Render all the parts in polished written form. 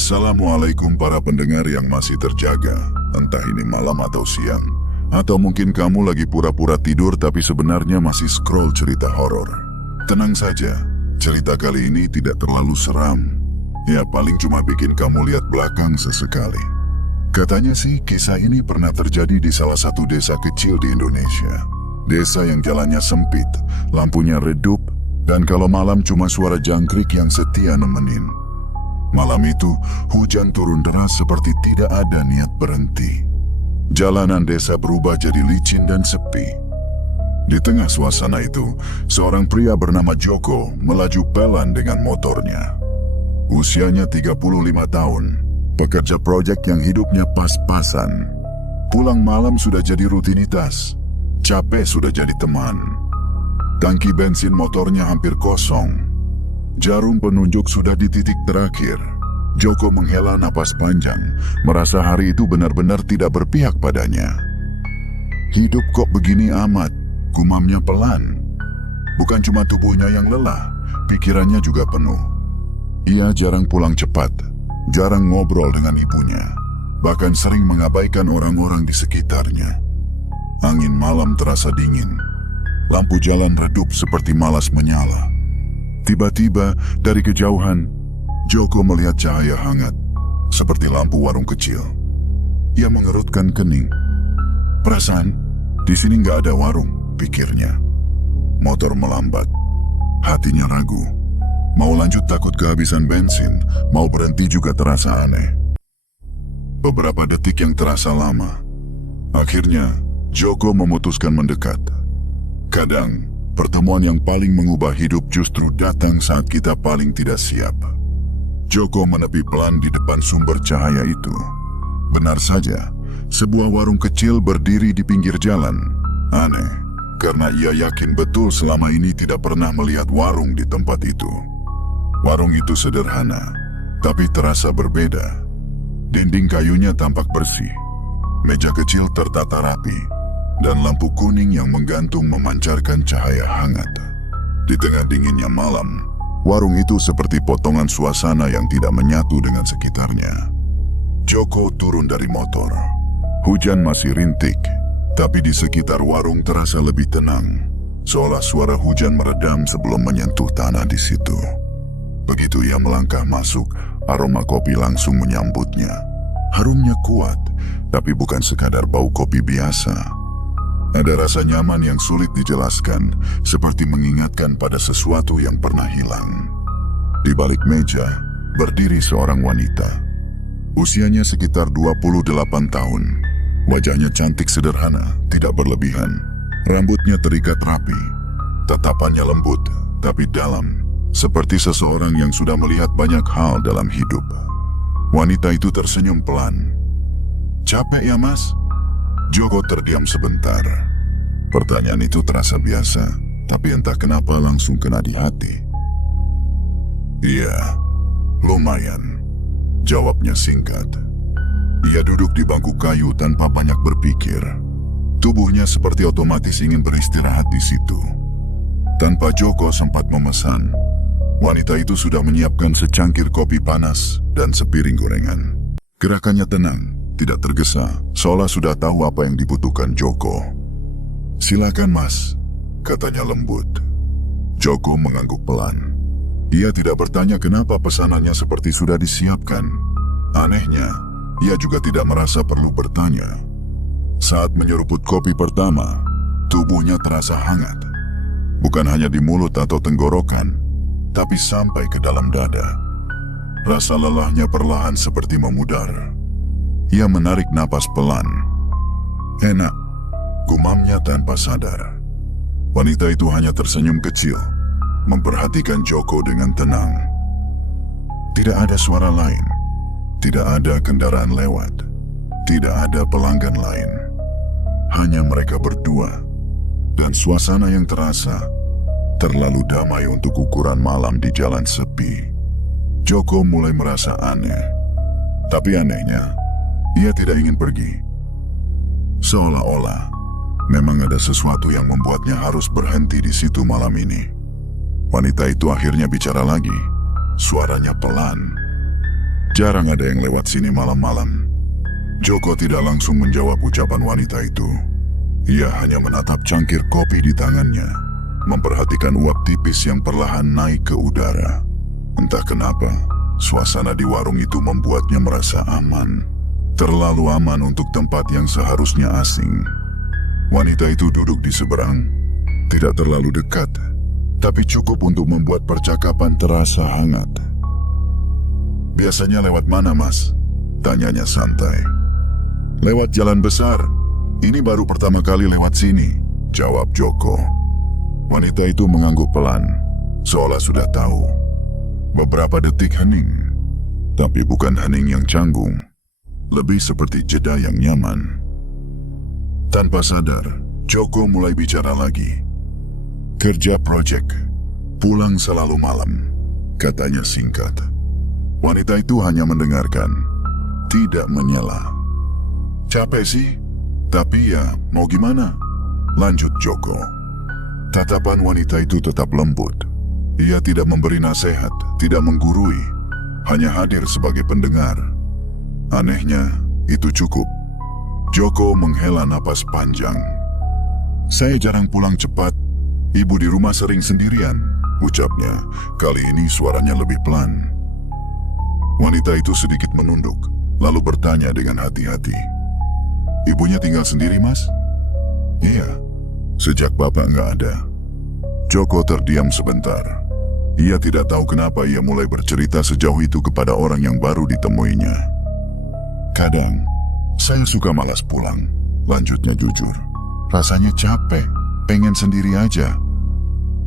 Assalamualaikum para pendengar yang masih terjaga, entah ini malam atau siang. Atau mungkin kamu lagi pura-pura tidur tapi sebenarnya masih scroll cerita horor. Tenang saja, cerita kali ini tidak terlalu seram. Ya paling cuma bikin kamu lihat belakang sesekali. Katanya sih kisah ini pernah terjadi di salah satu desa kecil di Indonesia. Desa yang jalannya sempit, lampunya redup, dan kalau malam cuma suara jangkrik yang setia nemenin. Malam itu, hujan turun deras seperti tidak ada niat berhenti. Jalanan desa berubah jadi licin dan sepi. Di tengah suasana itu, seorang pria bernama Joko melaju pelan dengan motornya. Usianya 35 tahun, pekerja proyek yang hidupnya pas-pasan. Pulang malam sudah jadi rutinitas, capek sudah jadi teman. Tangki bensin motornya hampir kosong. Jarum penunjuk sudah di titik terakhir. Joko menghela napas panjang, merasa hari itu benar-benar tidak berpihak padanya. Hidup kok begini amat, gumamnya pelan. Bukan cuma tubuhnya yang lelah, pikirannya juga penuh. Ia jarang pulang cepat, jarang ngobrol dengan ibunya, bahkan sering mengabaikan orang-orang di sekitarnya. Angin malam terasa dingin, lampu jalan redup seperti malas menyala. Tiba-tiba, dari kejauhan, Joko melihat cahaya hangat, seperti lampu warung kecil. Ia mengerutkan kening. Perasaan, di sini nggak ada warung, pikirnya. Motor melambat. Hatinya ragu. Mau lanjut takut kehabisan bensin, mau berhenti juga terasa aneh. Beberapa detik yang terasa lama. Akhirnya, Joko memutuskan mendekat. Kadang, pertemuan yang paling mengubah hidup justru datang saat kita paling tidak siap. Joko menepi pelan di depan sumber cahaya itu. Benar saja, sebuah warung kecil berdiri di pinggir jalan. Aneh, karena ia yakin betul selama ini tidak pernah melihat warung di tempat itu. Warung itu sederhana, tapi terasa berbeda. Dinding kayunya tampak bersih. Meja kecil tertata rapi, dan lampu kuning yang menggantung memancarkan cahaya hangat. Di tengah dinginnya malam, warung itu seperti potongan suasana yang tidak menyatu dengan sekitarnya. Joko turun dari motor. Hujan masih rintik, tapi di sekitar warung terasa lebih tenang, seolah suara hujan meredam sebelum menyentuh tanah di situ. Begitu ia melangkah masuk, aroma kopi langsung menyambutnya. Harumnya kuat, tapi bukan sekadar bau kopi biasa. Ada rasa nyaman yang sulit dijelaskan, seperti mengingatkan pada sesuatu yang pernah hilang. Di balik meja, berdiri seorang wanita. Usianya sekitar 28 tahun. Wajahnya cantik sederhana, tidak berlebihan. Rambutnya terikat rapi. Tatapannya lembut, tapi dalam, seperti seseorang yang sudah melihat banyak hal dalam hidup. Wanita itu tersenyum pelan. "Capek ya, Mas?" Joko terdiam sebentar. Pertanyaan itu terasa biasa, tapi entah kenapa langsung kena di hati. "Iya, lumayan," jawabnya singkat. Ia duduk di bangku kayu tanpa banyak berpikir. Tubuhnya seperti otomatis ingin beristirahat di situ. Tanpa Joko sempat memesan, wanita itu sudah menyiapkan secangkir kopi panas dan sepiring gorengan. Gerakannya tenang, tidak tergesa, seolah sudah tahu apa yang dibutuhkan Joko. "Silakan, Mas," katanya lembut. Joko mengangguk pelan. Ia tidak bertanya kenapa pesanannya seperti sudah disiapkan. Anehnya, ia juga tidak merasa perlu bertanya. Saat menyeruput kopi pertama, tubuhnya terasa hangat. Bukan hanya di mulut atau tenggorokan, tapi sampai ke dalam dada. Rasa lelahnya perlahan seperti memudar. Ia menarik napas pelan. "Enak," gumamnya tanpa sadar. Wanita itu hanya tersenyum kecil, memperhatikan Joko dengan tenang. Tidak ada suara lain, tidak ada kendaraan lewat, tidak ada pelanggan lain. Hanya mereka berdua, dan suasana yang terasa terlalu damai untuk ukuran malam di jalan sepi. Joko mulai merasa aneh, tapi anehnya, ia tidak ingin pergi. Seolah-olah memang ada sesuatu yang membuatnya harus berhenti di situ malam ini. Wanita itu akhirnya bicara lagi. Suaranya pelan. Jarang ada yang lewat sini malam-malam. Joko tidak langsung menjawab ucapan wanita itu. Ia hanya menatap cangkir kopi di tangannya, memperhatikan uap tipis yang perlahan naik ke udara. Entah kenapa, suasana di warung itu membuatnya merasa aman. Terlalu aman untuk tempat yang seharusnya asing. Wanita itu duduk di seberang, tidak terlalu dekat, tapi cukup untuk membuat percakapan terasa hangat. "Biasanya lewat mana, Mas?" tanyanya santai. "Lewat jalan besar. Ini baru pertama kali lewat sini," jawab Joko. Wanita itu mengangguk pelan, seolah sudah tahu. Beberapa detik hening, tapi bukan hening yang canggung. Lebih seperti jeda yang nyaman. Tanpa sadar, Joko mulai bicara lagi. "Kerja proyek, pulang selalu malam," katanya singkat. Wanita itu hanya mendengarkan, tidak menyela. "Capek sih, tapi ya mau gimana?" lanjut Joko. Tatapan wanita itu tetap lembut. Ia tidak memberi nasihat, tidak menggurui, hanya hadir sebagai pendengar. Anehnya, itu cukup. Joko menghela napas panjang. "Saya jarang pulang cepat. Ibu di rumah sering sendirian," ucapnya. Kali ini suaranya lebih pelan. Wanita itu sedikit menunduk, lalu bertanya dengan hati-hati. "Ibunya tinggal sendiri, Mas?" "Iya, sejak Bapak nggak ada." Joko terdiam sebentar. Ia tidak tahu kenapa ia mulai bercerita sejauh itu kepada orang yang baru ditemuinya. "Kadang, saya suka malas pulang," lanjutnya jujur. "Rasanya capek, pengen sendiri aja."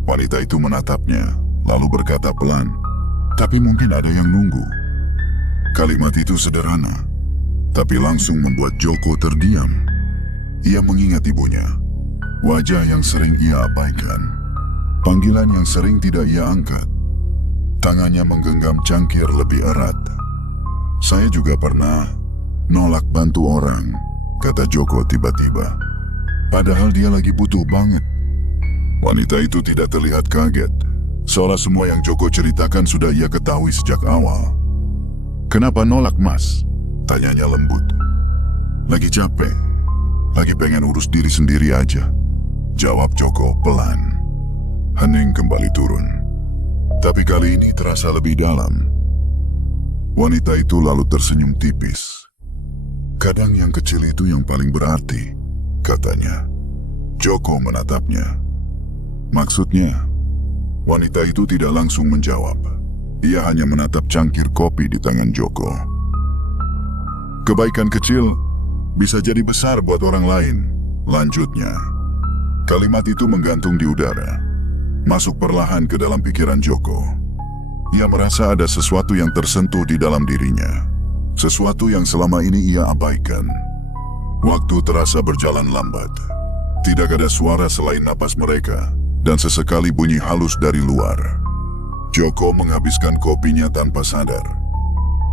Wanita itu menatapnya, lalu berkata pelan, "Tapi mungkin ada yang nunggu." Kalimat itu sederhana, tapi langsung membuat Joko terdiam. Ia mengingat ibunya, wajah yang sering ia abaikan, panggilan yang sering tidak ia angkat. Tangannya menggenggam cangkir lebih erat. "Saya juga pernah nolak bantu orang," kata Joko tiba-tiba. Padahal dia lagi butuh banget. Wanita itu tidak terlihat kaget, seolah semua yang Joko ceritakan sudah ia ketahui sejak awal. "Kenapa nolak, Mas?" tanyanya lembut. "Lagi capek, lagi pengen urus diri sendiri aja," jawab Joko pelan. Hening kembali turun, tapi kali ini terasa lebih dalam. Wanita itu lalu tersenyum tipis. "Kadang yang kecil itu yang paling berarti," katanya. Joko menatapnya. "Maksudnya?" Wanita itu tidak langsung menjawab. Ia hanya menatap cangkir kopi di tangan Joko. "Kebaikan kecil bisa jadi besar buat orang lain," lanjutnya. Kalimat itu menggantung di udara, masuk perlahan ke dalam pikiran Joko. Ia merasa ada sesuatu yang tersentuh di dalam dirinya, sesuatu yang selama ini ia abaikan. Waktu terasa berjalan lambat. Tidak ada suara selain napas mereka, dan sesekali bunyi halus dari luar. Joko menghabiskan kopinya tanpa sadar.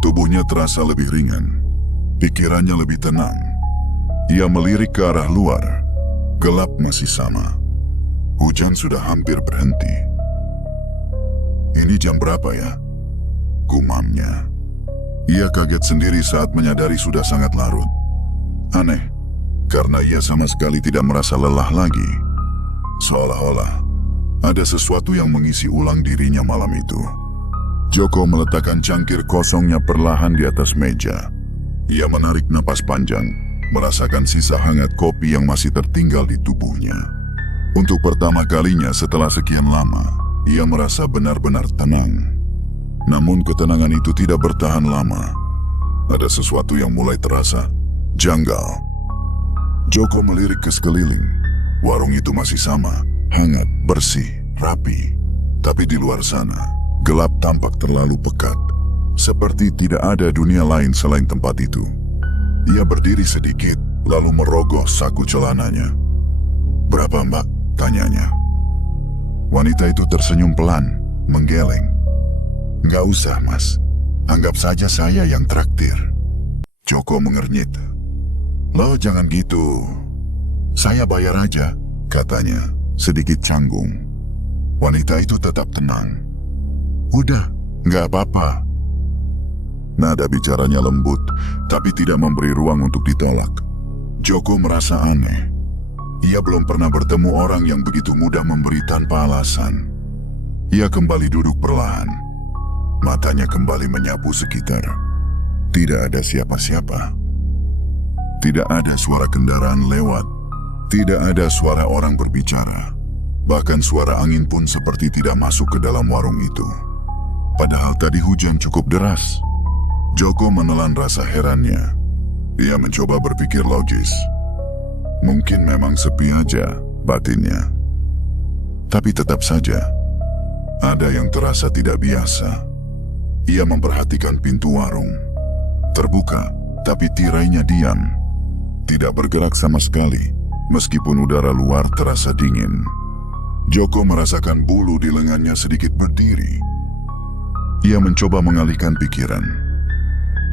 Tubuhnya terasa lebih ringan, pikirannya lebih tenang. Ia melirik ke arah luar. Gelap masih sama. Hujan sudah hampir berhenti. "Ini jam berapa ya?" gumamnya. Ia kaget sendiri saat menyadari sudah sangat larut. Aneh, karena ia sama sekali tidak merasa lelah lagi. Seolah-olah ada sesuatu yang mengisi ulang dirinya malam itu. Joko meletakkan cangkir kosongnya perlahan di atas meja. Ia menarik napas panjang, merasakan sisa hangat kopi yang masih tertinggal di tubuhnya. Untuk pertama kalinya setelah sekian lama, ia merasa benar-benar tenang. Namun ketenangan itu tidak bertahan lama. Ada sesuatu yang mulai terasa janggal. Joko melirik ke sekeliling. Warung itu masih sama, hangat, bersih, rapi. Tapi di luar sana, gelap tampak terlalu pekat. Seperti tidak ada dunia lain selain tempat itu. Ia berdiri sedikit, lalu merogoh saku celananya. "Berapa, Mbak?" tanyanya. Wanita itu tersenyum pelan, menggeleng. "Nggak usah, Mas. Anggap saja saya yang traktir." Joko mengernyit. "Lo jangan gitu. Saya bayar aja," katanya, sedikit canggung. Wanita itu tetap tenang. "Udah, nggak apa-apa." Nada bicaranya lembut, tapi tidak memberi ruang untuk ditolak. Joko merasa aneh. Ia belum pernah bertemu orang yang begitu mudah memberi tanpa alasan. Ia kembali duduk perlahan. Matanya kembali menyapu sekitar. Tidak ada siapa-siapa. Tidak ada suara kendaraan lewat. Tidak ada suara orang berbicara. Bahkan suara angin pun seperti tidak masuk ke dalam warung itu. Padahal tadi hujan cukup deras. Joko menelan rasa herannya. Ia mencoba berpikir logis. Mungkin memang sepi aja batinnya. Tapi tetap saja, ada yang terasa tidak biasa. Ia memperhatikan pintu warung. Terbuka, tapi tirainya diam. Tidak bergerak sama sekali, meskipun udara luar terasa dingin. Joko merasakan bulu di lengannya sedikit berdiri. Ia mencoba mengalihkan pikiran.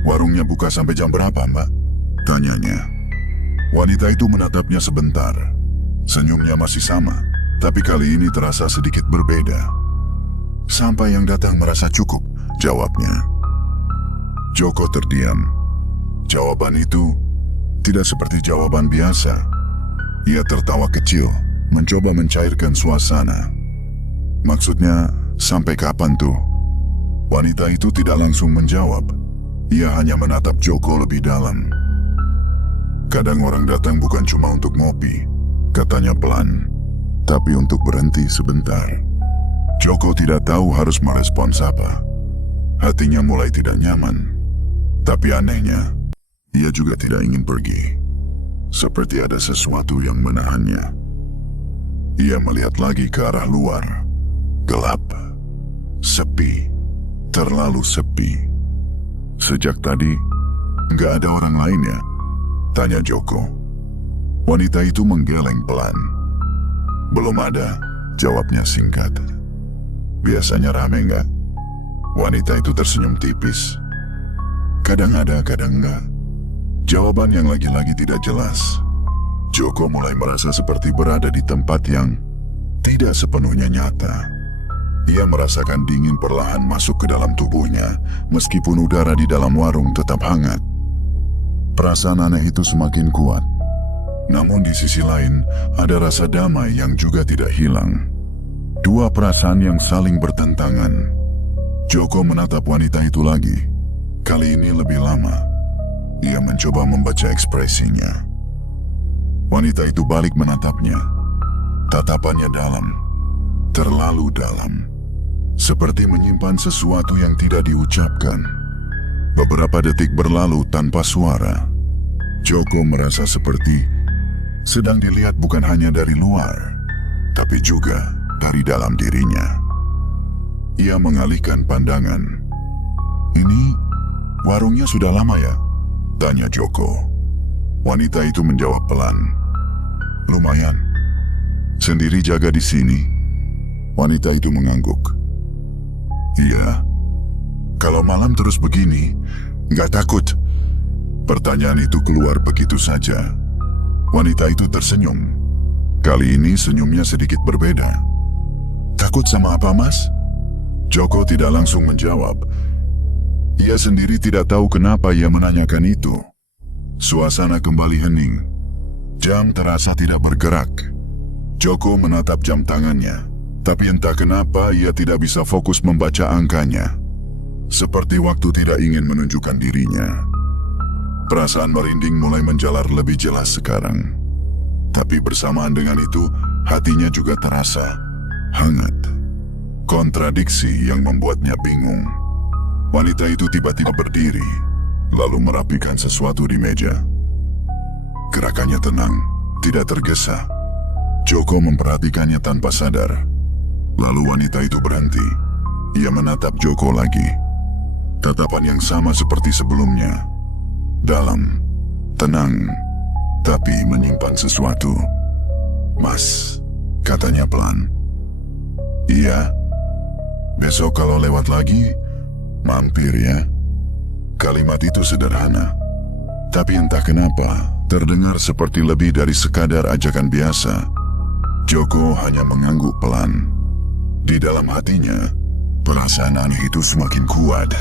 Warungnya buka sampai jam berapa, Mbak? Tanyanya. Wanita itu menatapnya sebentar. Senyumnya masih sama, tapi kali ini terasa sedikit berbeda. Sampai yang datang merasa cukup, jawabnya. Joko terdiam. Jawaban itu tidak seperti jawaban biasa. Ia tertawa kecil, mencoba mencairkan suasana. Maksudnya, sampai kapan tuh? Wanita itu tidak langsung menjawab. Ia hanya menatap Joko lebih dalam. Kadang orang datang bukan cuma untuk ngopi, katanya pelan, tapi untuk berhenti sebentar. Joko tidak tahu harus merespons apa. Hatinya mulai tidak nyaman. Tapi anehnya, ia juga tidak ingin pergi. Seperti ada sesuatu yang menahannya. Ia melihat lagi ke arah luar. Gelap. Sepi. Terlalu sepi. Sejak tadi, nggak ada orang lain ya? Tanya Joko. Wanita itu menggeleng pelan. Belum ada, jawabnya singkat. Biasanya rame nggak? Wanita itu tersenyum tipis. Kadang ada, kadang enggak. Jawaban yang lagi-lagi tidak jelas. Joko mulai merasa seperti berada di tempat yang tidak sepenuhnya nyata. Ia merasakan dingin perlahan masuk ke dalam tubuhnya, meskipun udara di dalam warung tetap hangat. Perasaan aneh itu semakin kuat. Namun di sisi lain, ada rasa damai yang juga tidak hilang. Dua perasaan yang saling bertentangan. Joko menatap wanita itu lagi. Kali ini lebih lama. Ia mencoba membaca ekspresinya. Wanita itu balik menatapnya. Tatapannya dalam. Terlalu dalam. Seperti menyimpan sesuatu yang tidak diucapkan. Beberapa detik berlalu tanpa suara. Joko merasa seperti sedang dilihat bukan hanya dari luar, tapi juga dari dalam dirinya. Ia mengalihkan pandangan. Ini warungnya sudah lama ya? Tanya Joko. Wanita itu menjawab pelan. Lumayan. Sendiri jaga di sini? Wanita itu mengangguk. Iya. Kalau malam terus begini, nggak takut? Pertanyaan itu keluar begitu saja. Wanita itu tersenyum. Kali ini senyumnya sedikit berbeda. Takut sama apa, Mas? Joko tidak langsung menjawab. Ia sendiri tidak tahu kenapa ia menanyakan itu. Suasana kembali hening. Jam terasa tidak bergerak. Joko menatap jam tangannya. Tapi entah kenapa ia tidak bisa fokus membaca angkanya. Seperti waktu tidak ingin menunjukkan dirinya. Perasaan merinding mulai menjalar lebih jelas sekarang. Tapi bersamaan dengan itu, hatinya juga terasa hangat. Kontradiksi yang membuatnya bingung. Wanita itu tiba-tiba berdiri, lalu merapikan sesuatu di meja. Gerakannya tenang, tidak tergesa. Joko memperhatikannya tanpa sadar. Lalu wanita itu berhenti. Ia menatap Joko lagi. Tatapan yang sama seperti sebelumnya. Dalam, tenang, tapi menyimpan sesuatu. Mas, katanya pelan. Iya. Besok kalau lewat lagi, mampir ya. Kalimat itu sederhana. Tapi entah kenapa, terdengar seperti lebih dari sekadar ajakan biasa. Joko hanya mengangguk pelan. Di dalam hatinya, perasaan aneh itu semakin kuat.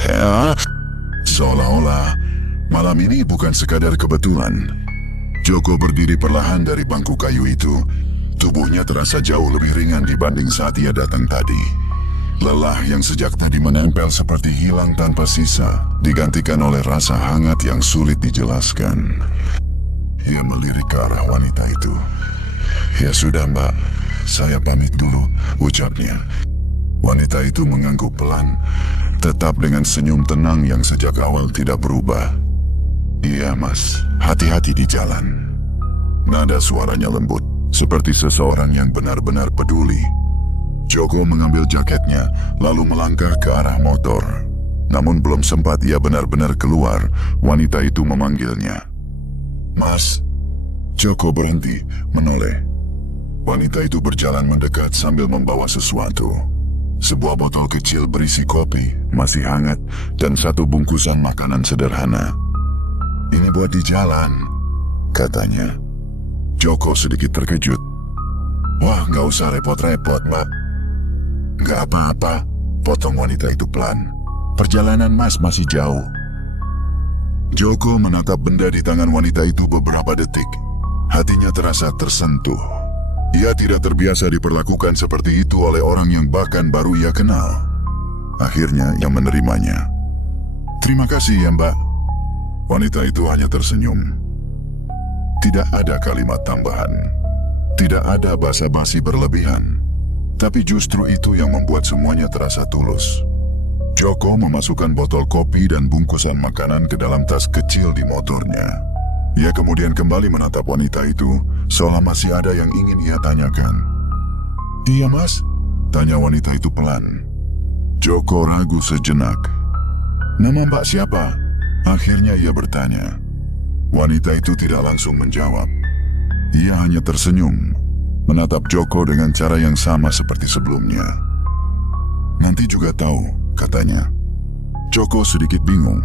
Seolah-olah malam ini bukan sekadar kebetulan. Joko berdiri perlahan dari bangku kayu itu. Tubuhnya terasa jauh lebih ringan dibanding saat ia datang tadi. Lelah yang sejak tadi menempel seperti hilang tanpa sisa, digantikan oleh rasa hangat yang sulit dijelaskan. Ia melirik ke arah wanita itu. "Ya sudah, Mbak, saya pamit dulu," ucapnya. Wanita itu mengangguk pelan, tetap dengan senyum tenang yang sejak awal tidak berubah. "Iya, Mas, hati-hati di jalan." Nada suaranya lembut, seperti seseorang yang benar-benar peduli. Joko mengambil jaketnya, lalu melangkah ke arah motor. Namun belum sempat ia benar-benar keluar, wanita itu memanggilnya. "Mas." Joko berhenti, menoleh. Wanita itu berjalan mendekat sambil membawa sesuatu. Sebuah botol kecil berisi kopi, masih hangat, dan satu bungkusan makanan sederhana. "Ini buat di jalan," katanya. Joko sedikit terkejut. "Wah, nggak usah repot-repot, Mbak." "Nggak apa-apa," potong wanita itu pelan. "Perjalanan Mas masih jauh." Joko menatap benda di tangan wanita itu beberapa detik. Hatinya terasa tersentuh. Ia tidak terbiasa diperlakukan seperti itu oleh orang yang bahkan baru ia kenal. Akhirnya ia menerimanya. "Terima kasih ya, Mbak." Wanita itu hanya tersenyum. Tidak ada kalimat tambahan. Tidak ada basa-basi berlebihan. Tapi justru itu yang membuat semuanya terasa tulus. Joko memasukkan botol kopi dan bungkusan makanan ke dalam tas kecil di motornya. Ia kemudian kembali menatap wanita itu, seolah masih ada yang ingin ia tanyakan. "Iya, Mas?" tanya wanita itu pelan. Joko ragu sejenak. "Nama Mbak siapa?" akhirnya ia bertanya. Wanita itu tidak langsung menjawab. Ia hanya tersenyum, menatap Joko dengan cara yang sama seperti sebelumnya. "Nanti juga tahu," katanya. Joko sedikit bingung.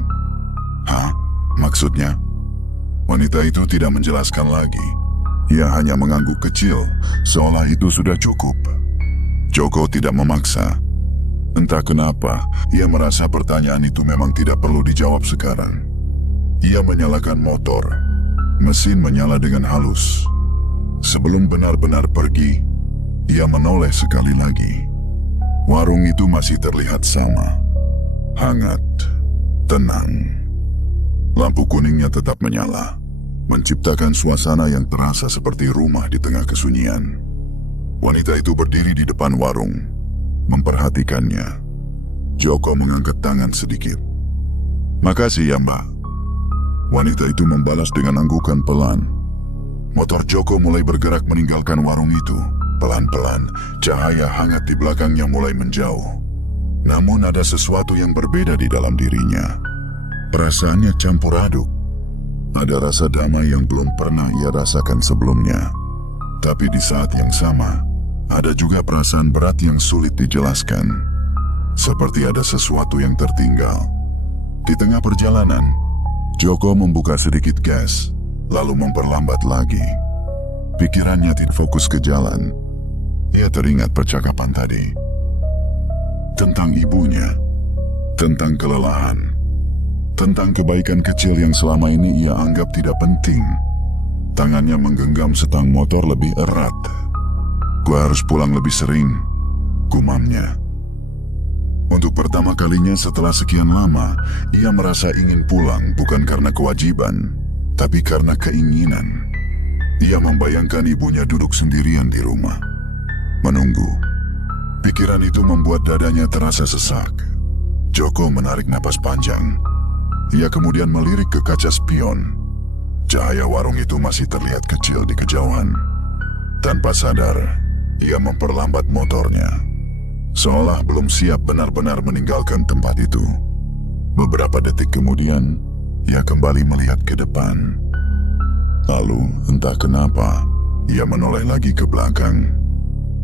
"Hah? Maksudnya?" Wanita itu tidak menjelaskan lagi. Ia hanya mengangguk kecil, seolah itu sudah cukup. Joko tidak memaksa. Entah kenapa, ia merasa pertanyaan itu memang tidak perlu dijawab sekarang. Ia menyalakan motor. Mesin menyala dengan halus. Sebelum benar-benar pergi, ia menoleh sekali lagi. Warung itu masih terlihat sama. Hangat, tenang. Lampu kuningnya tetap menyala, menciptakan suasana yang terasa seperti rumah di tengah kesunyian. Wanita itu berdiri di depan warung, memperhatikannya. Joko mengangkat tangan sedikit. "Makasih ya, Mbak." Wanita itu membalas dengan anggukan pelan. Motor Joko mulai bergerak meninggalkan warung itu. Pelan-pelan, cahaya hangat di belakangnya mulai menjauh. Namun ada sesuatu yang berbeda di dalam dirinya. Perasaannya campur aduk. Ada rasa damai yang belum pernah ia rasakan sebelumnya. Tapi di saat yang sama, ada juga perasaan berat yang sulit dijelaskan. Seperti ada sesuatu yang tertinggal. Di tengah perjalanan, Joko membuka sedikit gas, lalu memperlambat lagi. Pikirannya tidak fokus ke jalan. Ia teringat percakapan tadi. Tentang ibunya, tentang kelelahan, tentang kebaikan kecil yang selama ini ia anggap tidak penting. Tangannya menggenggam setang motor lebih erat. "Gua harus pulang lebih sering," gumamnya. Untuk pertama kalinya setelah sekian lama, ia merasa ingin pulang bukan karena kewajiban, tapi karena keinginan. Ia membayangkan ibunya duduk sendirian di rumah, menunggu. Pikiran itu membuat dadanya terasa sesak. Joko menarik napas panjang. Ia kemudian melirik ke kaca spion. Cahaya warung itu masih terlihat kecil di kejauhan. Tanpa sadar, ia memperlambat motornya. Seolah belum siap benar-benar meninggalkan tempat itu. Beberapa detik kemudian, ia kembali melihat ke depan. Lalu, entah kenapa, ia menoleh lagi ke belakang.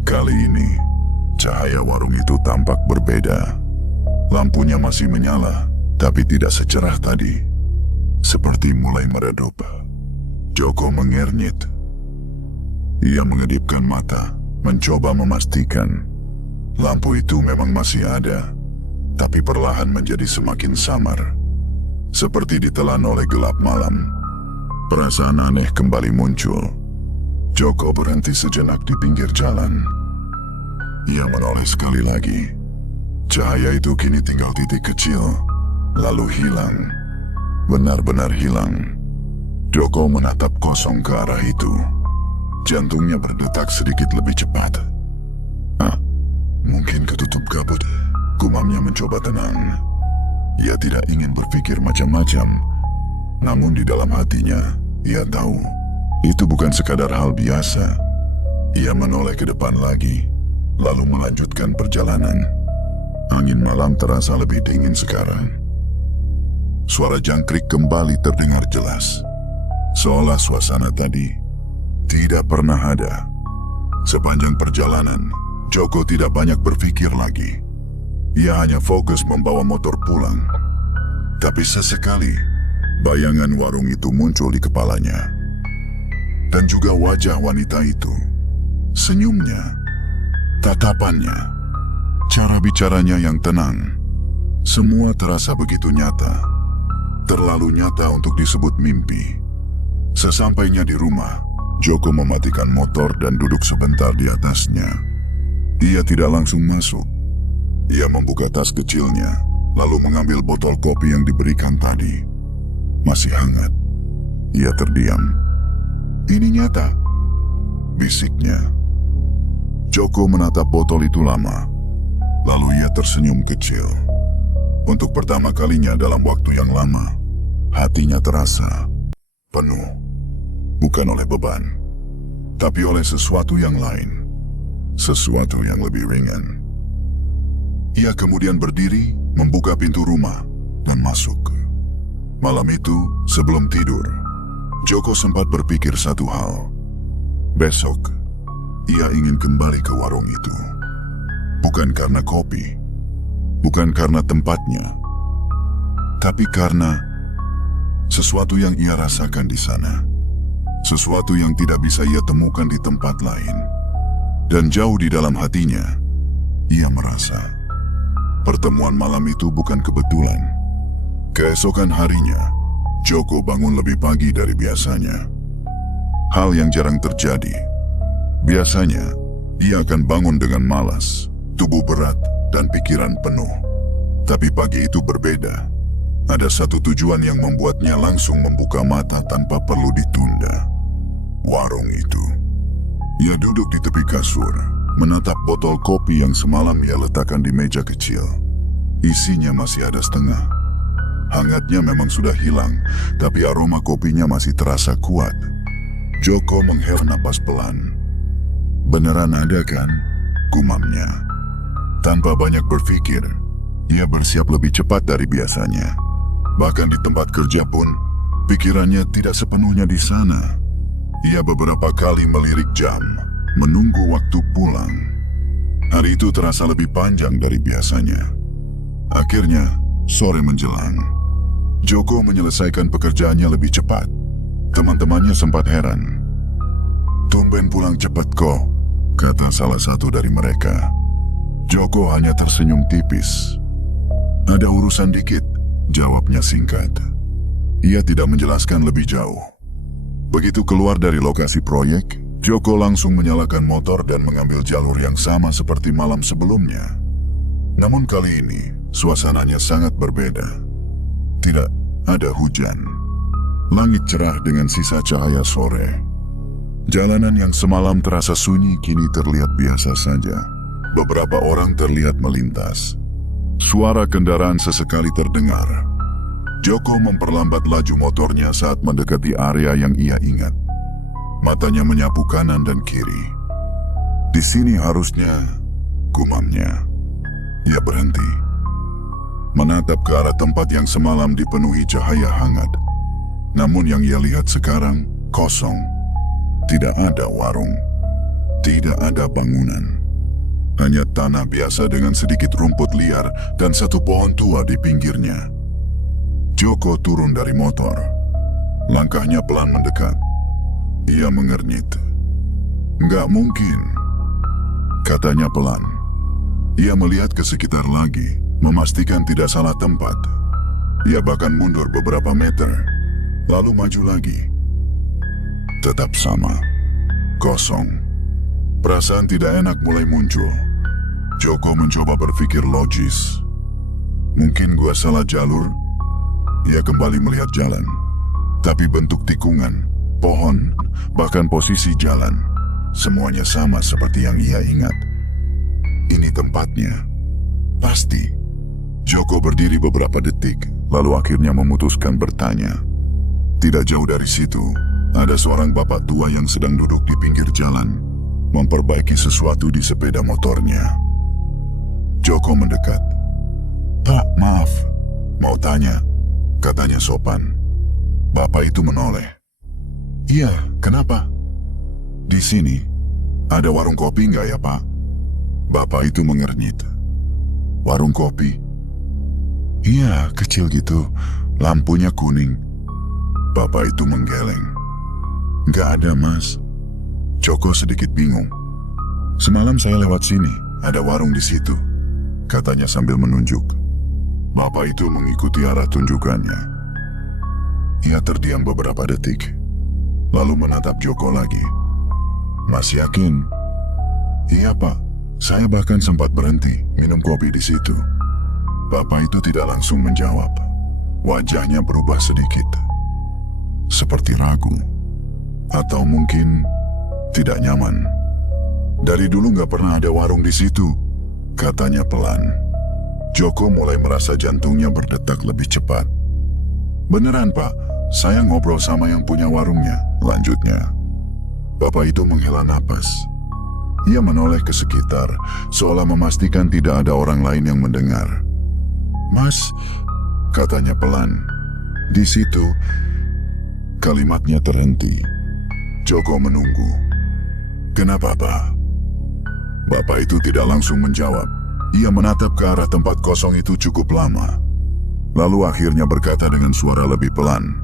Kali ini, cahaya warung itu tampak berbeda. Lampunya masih menyala, tapi tidak secerah tadi. Seperti mulai meredup. Joko mengernyit. Ia mengedipkan mata, mencoba memastikan. Lampu itu memang masih ada, tapi perlahan menjadi semakin samar. seperti ditelan oleh gelap malam. Perasaan aneh kembali muncul. Joko berhenti sejenak di pinggir jalan. Ia menoleh sekali lagi. Cahaya itu kini tinggal titik kecil, lalu hilang. Benar-benar hilang. Joko menatap kosong ke arah itu. Jantungnya berdetak sedikit lebih cepat. Mungkin ketutup kabut. Gumamnya mencoba tenang. Ia tidak ingin berpikir macam-macam. Namun di dalam hatinya, ia tahu itu bukan sekadar hal biasa. Ia menoleh ke depan lagi, lalu melanjutkan perjalanan. Angin malam terasa lebih dingin sekarang. Suara jangkrik kembali terdengar jelas. Seolah suasana tadi tidak pernah ada. Sepanjang perjalanan, Joko tidak banyak berpikir lagi. Ia hanya fokus membawa motor pulang. Tapi sesekali, bayangan warung itu muncul di kepalanya. Dan juga wajah wanita itu. Senyumnya, tatapannya, cara bicaranya yang tenang. Semua terasa begitu nyata. Terlalu nyata untuk disebut mimpi. Sesampainya di rumah, Joko mematikan motor dan duduk sebentar di atasnya. Ia tidak langsung masuk. Ia membuka tas kecilnya, lalu mengambil botol kopi yang diberikan tadi. Masih hangat. Ia terdiam. "Ini nyata," bisiknya. Joko menatap botol itu lama, lalu ia tersenyum kecil. Untuk pertama kalinya dalam waktu yang lama, hatinya terasa penuh. Bukan oleh beban, tapi oleh sesuatu yang lain. Sesuatu yang lebih ringan. Ia kemudian berdiri, membuka pintu rumah, dan masuk. Malam itu, sebelum tidur, Joko sempat berpikir satu hal. Besok, ia ingin kembali ke warung itu. Bukan karena kopi, bukan karena tempatnya, tapi karena sesuatu yang ia rasakan di sana. Sesuatu yang tidak bisa ia temukan di tempat lain. Dan jauh di dalam hatinya, ia merasa pertemuan malam itu bukan kebetulan. Keesokan harinya, Joko bangun lebih pagi dari biasanya. Hal yang jarang terjadi. Biasanya, ia akan bangun dengan malas, tubuh berat, dan pikiran penuh. Tapi pagi itu berbeda. Ada satu tujuan yang membuatnya langsung membuka mata tanpa perlu ditunda. Warung itu. Ia duduk di tepi kasur, menatap botol kopi yang semalam ia letakkan di meja kecil. Isinya masih ada setengah. Hangatnya memang sudah hilang, tapi aroma kopinya masih terasa kuat. Joko menghela napas pelan. "Beneran ada kan?" gumamnya. Tanpa banyak berpikir, ia bersiap lebih cepat dari biasanya. Bahkan di tempat kerja pun, pikirannya tidak sepenuhnya di sana. Ia beberapa kali melirik jam, menunggu waktu pulang. Hari itu terasa lebih panjang dari biasanya. Akhirnya, sore menjelang. Joko menyelesaikan pekerjaannya lebih cepat. Teman-temannya sempat heran. "Tumben pulang cepat kok," kata salah satu dari mereka. Joko hanya tersenyum tipis. "Ada urusan dikit," jawabnya singkat. Ia tidak menjelaskan lebih jauh. Begitu keluar dari lokasi proyek, Joko langsung menyalakan motor dan mengambil jalur yang sama seperti malam sebelumnya. Namun kali ini, suasananya sangat berbeda. Tidak ada hujan. Langit cerah dengan sisa cahaya sore. Jalanan yang semalam terasa sunyi kini terlihat biasa saja. Beberapa orang terlihat melintas. Suara kendaraan sesekali terdengar. Joko memperlambat laju motornya saat mendekati area yang ia ingat. Matanya menyapu kanan dan kiri. "Di sini harusnya," gumamnya. Ia berhenti. Menatap ke arah tempat yang semalam dipenuhi cahaya hangat. Namun yang ia lihat sekarang kosong. Tidak ada warung. Tidak ada bangunan. Hanya tanah biasa dengan sedikit rumput liar dan satu pohon tua di pinggirnya. Joko turun dari motor. Langkahnya pelan mendekat. Ia mengernyit. "Nggak mungkin," katanya pelan. Ia melihat ke sekitar lagi, memastikan tidak salah tempat. Ia bahkan mundur beberapa meter, lalu maju lagi. Tetap sama. Kosong. Perasaan tidak enak mulai muncul. Joko mencoba berpikir logis. Mungkin gua salah jalur. Ia kembali melihat jalan. Tapi bentuk tikungan, pohon, bahkan posisi jalan, semuanya sama seperti yang ia ingat. Ini tempatnya. Pasti. Joko berdiri beberapa detik, lalu akhirnya memutuskan bertanya. Tidak jauh dari situ, ada seorang bapak tua yang sedang duduk di pinggir jalan, memperbaiki sesuatu di sepeda motornya. Joko mendekat. "Pak, maaf, mau tanya," katanya sopan. Bapak itu menoleh. "Iya, kenapa?" "Di sini, ada warung kopi nggak ya, Pak?" Bapak itu mengernyit. "Warung kopi?" "Iya, kecil gitu, lampunya kuning." Bapak itu menggeleng. "Nggak ada, Mas." Joko sedikit bingung. "Semalam saya lewat sini, ada warung di situ," katanya sambil menunjuk. Bapak itu mengikuti arah tunjukannya. Ia terdiam beberapa detik, lalu menatap Joko lagi. "Mas yakin?" "Iya, Pak. Saya bahkan sempat berhenti minum kopi di situ." Bapak itu tidak langsung menjawab. Wajahnya berubah sedikit. Seperti ragu. Atau mungkin tidak nyaman. "Dari dulu nggak pernah ada warung di situ," katanya pelan. Joko mulai merasa jantungnya berdetak lebih cepat. "Beneran, Pak, saya ngobrol sama yang punya warungnya," lanjutnya. Bapak itu menghela napas. Ia menoleh ke sekitar, seolah memastikan tidak ada orang lain yang mendengar. "Mas," katanya pelan. Di situ, kalimatnya terhenti. Joko menunggu. "Kenapa, Pak?" Bapak itu tidak langsung menjawab. Ia menatap ke arah tempat kosong itu cukup lama. Lalu akhirnya berkata dengan suara lebih pelan.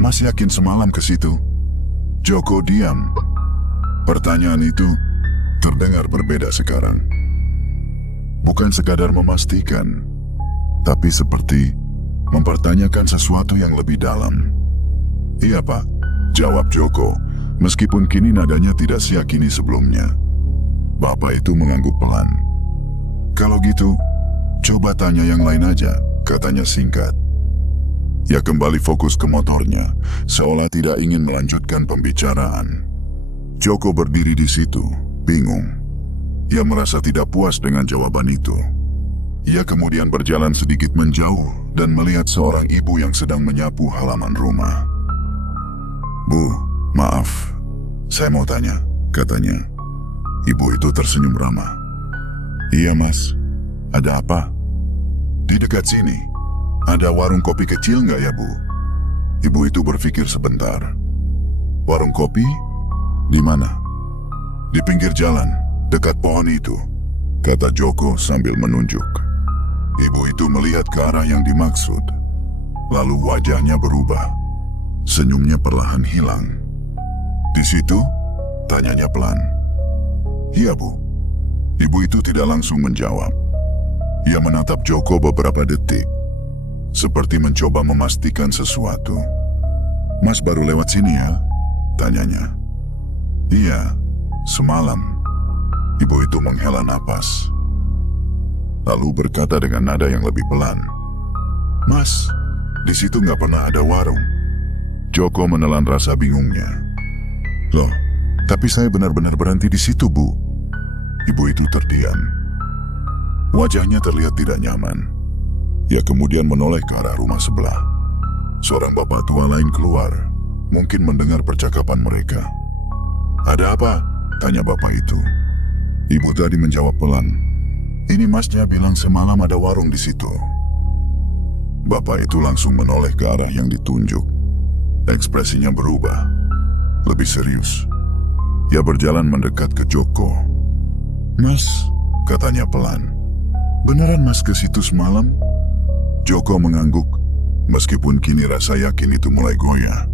"Mas yakin semalam ke situ?" Joko diam. Pertanyaan itu terdengar berbeda sekarang. Bukan sekadar memastikan, tapi seperti mempertanyakan sesuatu yang lebih dalam. "Iya, Pak," jawab Joko, meskipun kini nadanya tidak seyakini sebelumnya. Bapak itu mengangguk pelan. "Kalau gitu, coba tanya yang lain aja," katanya singkat. Ia kembali fokus ke motornya, seolah tidak ingin melanjutkan pembicaraan. Joko berdiri di situ, bingung. Ia merasa tidak puas dengan jawaban itu. Ia kemudian berjalan sedikit menjauh dan melihat seorang ibu yang sedang menyapu halaman rumah. "Bu, maaf, saya mau tanya," katanya. Ibu itu tersenyum ramah. "Iya, Mas, ada apa?" "Di dekat sini, ada warung kopi kecil nggak ya, Bu?" Ibu itu berpikir sebentar. "Warung kopi? Di mana?" "Di pinggir jalan, dekat pohon itu," kata Joko sambil menunjuk. Ibu itu melihat ke arah yang dimaksud. Lalu wajahnya berubah. Senyumnya perlahan hilang. "Di situ?" tanyanya pelan. "Iya, Bu." Ibu itu tidak langsung menjawab. Ia menatap Joko beberapa detik, seperti mencoba memastikan sesuatu. "Mas baru lewat sini ya?" tanyanya. "Iya, semalam." Ibu itu menghela napas, lalu berkata dengan nada yang lebih pelan. "Mas, di situ nggak pernah ada warung." Joko menelan rasa bingungnya. "Loh, tapi saya benar-benar berhenti di situ, Bu." Ibu itu terdiam. Wajahnya terlihat tidak nyaman. Ia kemudian menoleh ke arah rumah sebelah. Seorang bapak tua lain keluar, mungkin mendengar percakapan mereka. "Ada apa?" tanya bapak itu. Ibu tadi menjawab pelan. "Ini masnya bilang semalam ada warung di situ." Bapak itu langsung menoleh ke arah yang ditunjuk. Ekspresinya berubah, lebih serius. Ia berjalan mendekat ke Joko. "Mas," katanya pelan. "Beneran Mas ke situ semalam?" Joko mengangguk, meskipun kini rasa yakin itu mulai goyah.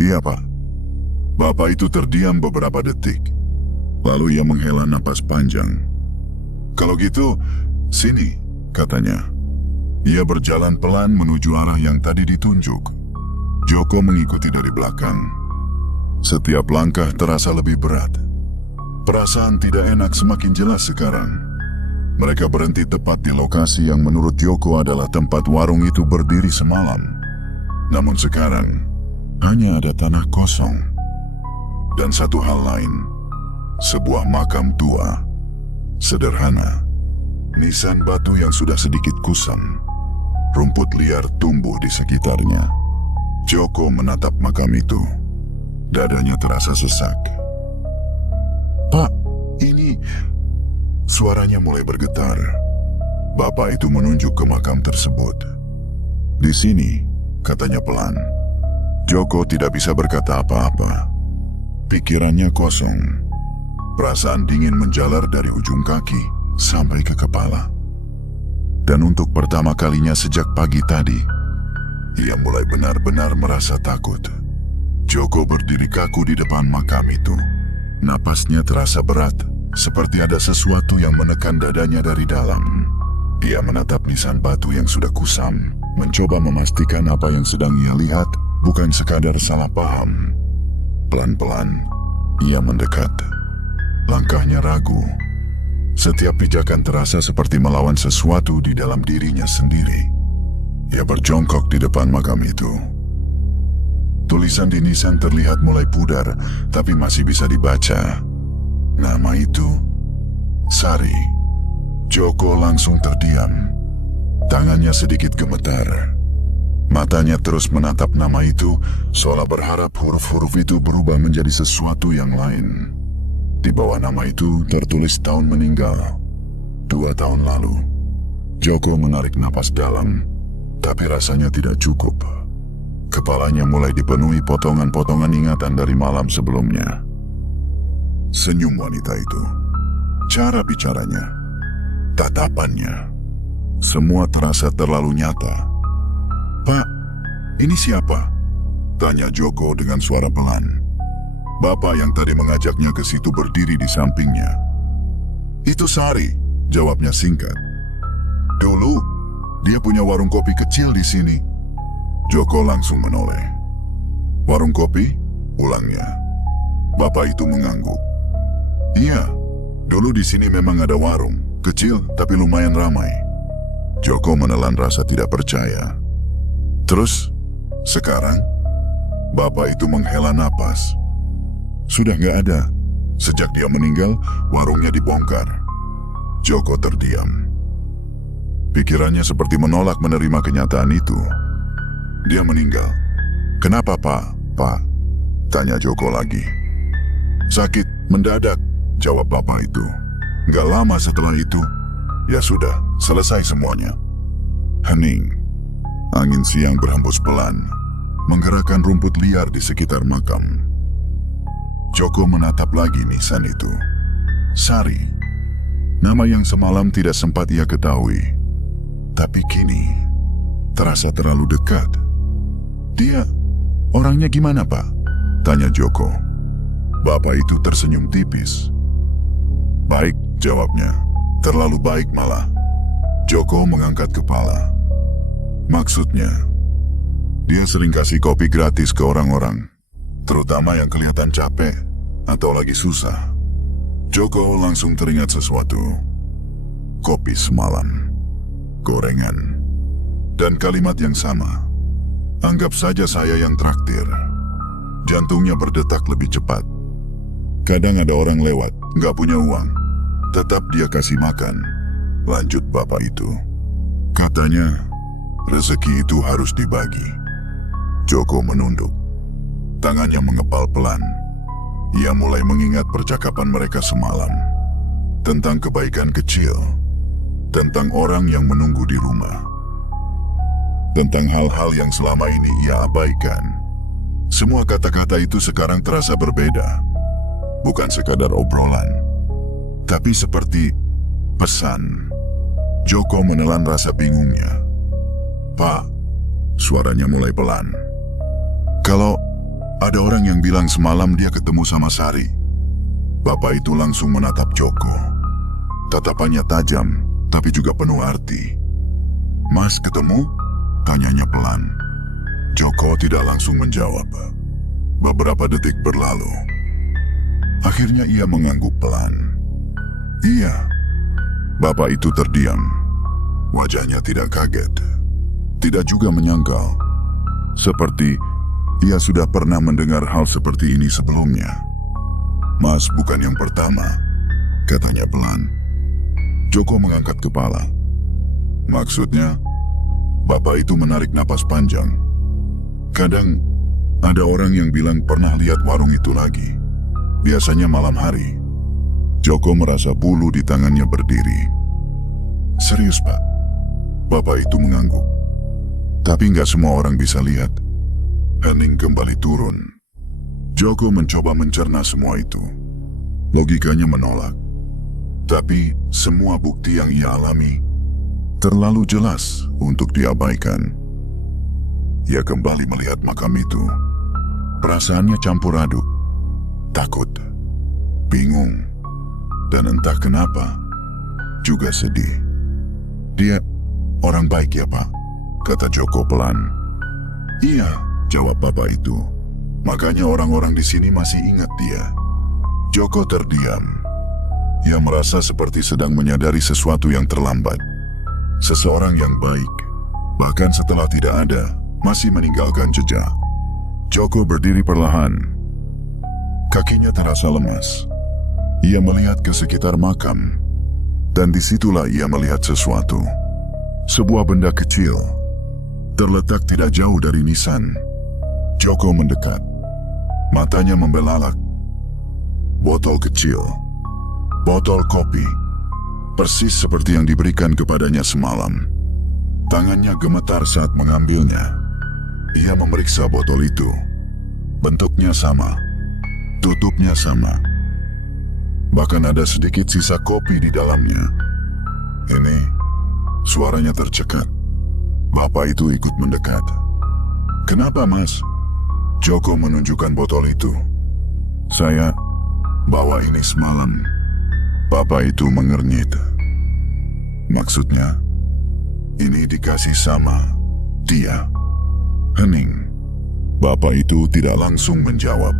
"Iya, Pak." Bapak itu terdiam beberapa detik. Lalu ia menghela napas panjang. "Kalau gitu, sini," katanya. Ia berjalan pelan menuju arah yang tadi ditunjuk. Joko mengikuti dari belakang. Setiap langkah terasa lebih berat. Perasaan tidak enak semakin jelas sekarang. Mereka berhenti tepat di lokasi yang menurut Joko adalah tempat warung itu berdiri semalam. Namun sekarang, hanya ada tanah kosong. Dan satu hal lain, sebuah makam tua, sederhana, nisan batu yang sudah sedikit kusam. Rumput liar tumbuh di sekitarnya. Joko menatap makam itu. Dadanya terasa sesak. "Pak, ini..." Suaranya mulai bergetar. Bapak itu menunjuk ke makam tersebut. "Di sini," katanya pelan. Joko tidak bisa berkata apa-apa. Pikirannya kosong. Perasaan dingin menjalar dari ujung kaki sampai ke kepala. Dan untuk pertama kalinya sejak pagi tadi, ia mulai benar-benar merasa takut. Joko berdiri kaku di depan makam itu. Napasnya terasa berat, seperti ada sesuatu yang menekan dadanya dari dalam. Ia menatap nisan batu yang sudah kusam, mencoba memastikan apa yang sedang ia lihat bukan sekadar salah paham. Pelan-pelan, ia mendekat. Langkahnya ragu. Setiap pijakan terasa seperti melawan sesuatu di dalam dirinya sendiri. Ia berjongkok di depan makam itu. Tulisan di nisan terlihat mulai pudar, tapi masih bisa dibaca. Nama itu, Sari. Joko langsung terdiam. Tangannya sedikit gemetar. Matanya terus menatap nama itu, seolah berharap huruf-huruf itu berubah menjadi sesuatu yang lain. Di bawah nama itu tertulis tahun meninggal, 2 tahun lalu. Joko menarik napas dalam, tapi rasanya tidak cukup. Kepalanya mulai dipenuhi potongan-potongan ingatan dari malam sebelumnya. Senyum wanita itu, cara bicaranya, tatapannya, semua terasa terlalu nyata. "Pak, ini siapa?" tanya Joko dengan suara pelan. Bapak yang tadi mengajaknya ke situ berdiri di sampingnya. "Itu Sari," jawabnya singkat. "Dulu, dia punya warung kopi kecil di sini." Joko langsung menoleh. "Warung kopi?" ulangnya. Bapak itu mengangguk. "Iya, dulu di sini memang ada warung, kecil tapi lumayan ramai." Joko menelan rasa tidak percaya. "Terus, sekarang?" Bapak itu menghela napas. "Sudah nggak ada. Sejak dia meninggal, warungnya dibongkar." Joko terdiam. Pikirannya seperti menolak menerima kenyataan itu. "Dia meninggal. Kenapa, Pak? Pak?" tanya Joko lagi. "Sakit, mendadak," jawab bapak itu. "Nggak lama setelah itu, ya sudah, selesai semuanya." Hening. Angin siang berhembus pelan, menggerakkan rumput liar di sekitar makam. Joko menatap lagi nisan itu. Sari. Nama yang semalam tidak sempat ia ketahui. Tapi kini, terasa terlalu dekat. "Dia, orangnya gimana, Pak?" tanya Joko. Bapak itu tersenyum tipis. "Baik," jawabnya. "Terlalu baik malah." Joko mengangkat kepala. "Maksudnya?" "Dia sering kasih kopi gratis ke orang-orang, terutama yang kelihatan capek atau lagi susah." Joko langsung teringat sesuatu. Kopi semalam, gorengan, dan kalimat yang sama. "Anggap saja saya yang traktir." Jantungnya berdetak lebih cepat. Kadang ada orang lewat, nggak punya uang. Tetap dia kasih makan. Lanjut bapak itu. Katanya, rezeki itu harus dibagi. Joko menunduk. Tangannya mengepal pelan. Ia mulai mengingat percakapan mereka semalam. Tentang kebaikan kecil. Tentang orang yang menunggu di rumah. Tentang hal-hal yang selama ini ia abaikan. Semua kata-kata itu sekarang terasa berbeda. Bukan sekadar obrolan, tapi seperti pesan. Joko menelan rasa bingungnya. "Pak," suaranya mulai pelan. "Kalau ada orang yang bilang semalam dia ketemu sama Sari." Bapak itu langsung menatap Joko. Tatapannya tajam, tapi juga penuh arti. "Mas ketemu?" tanyanya pelan. Joko tidak langsung menjawab. Beberapa detik berlalu. Akhirnya ia mengangguk pelan. "Iya." Bapak itu terdiam. Wajahnya tidak kaget, tidak juga menyangkal. Seperti ia sudah pernah mendengar hal seperti ini sebelumnya. "Mas bukan yang pertama," katanya pelan. Joko mengangkat kepala. "Maksudnya?" Bapak itu menarik napas panjang. "Kadang ada orang yang bilang pernah lihat warung itu lagi. Biasanya malam hari." Joko merasa bulu di tangannya berdiri. "Serius, Pak?" Bapak itu mengangguk. "Tapi nggak semua orang bisa lihat." Hening kembali turun. Joko mencoba mencerna semua itu. Logikanya menolak. Tapi semua bukti yang ia alami terlalu jelas untuk diabaikan. Ia kembali melihat makam itu. Perasaannya campur aduk. Takut, bingung, dan entah kenapa juga sedih. "Dia orang baik ya, Pak?" kata Joko pelan. "Iya," jawab bapak itu. "Makanya orang-orang di sini masih ingat dia." Joko terdiam. Ia merasa seperti sedang menyadari sesuatu yang terlambat. Seseorang yang baik, bahkan setelah tidak ada, masih meninggalkan jejak. Joko berdiri perlahan. Kakinya terasa lemas. Ia melihat ke sekitar makam, dan disitulah ia melihat sesuatu. Sebuah benda kecil, terletak tidak jauh dari nisan. Joko mendekat. Matanya membelalak. Botol kecil. Botol kopi. Persis seperti yang diberikan kepadanya semalam. Tangannya gemetar saat mengambilnya. Ia memeriksa botol itu. Bentuknya sama. Tutupnya sama. Bahkan ada sedikit sisa kopi di dalamnya. Ini, suaranya tercekat. Bapak itu ikut mendekat. "Kenapa, Mas?" Joko menunjukkan botol itu. "Saya bawa ini semalam." Bapak itu mengernyit. "Maksudnya, ini dikasih sama dia?" Hening. Bapak itu tidak langsung menjawab.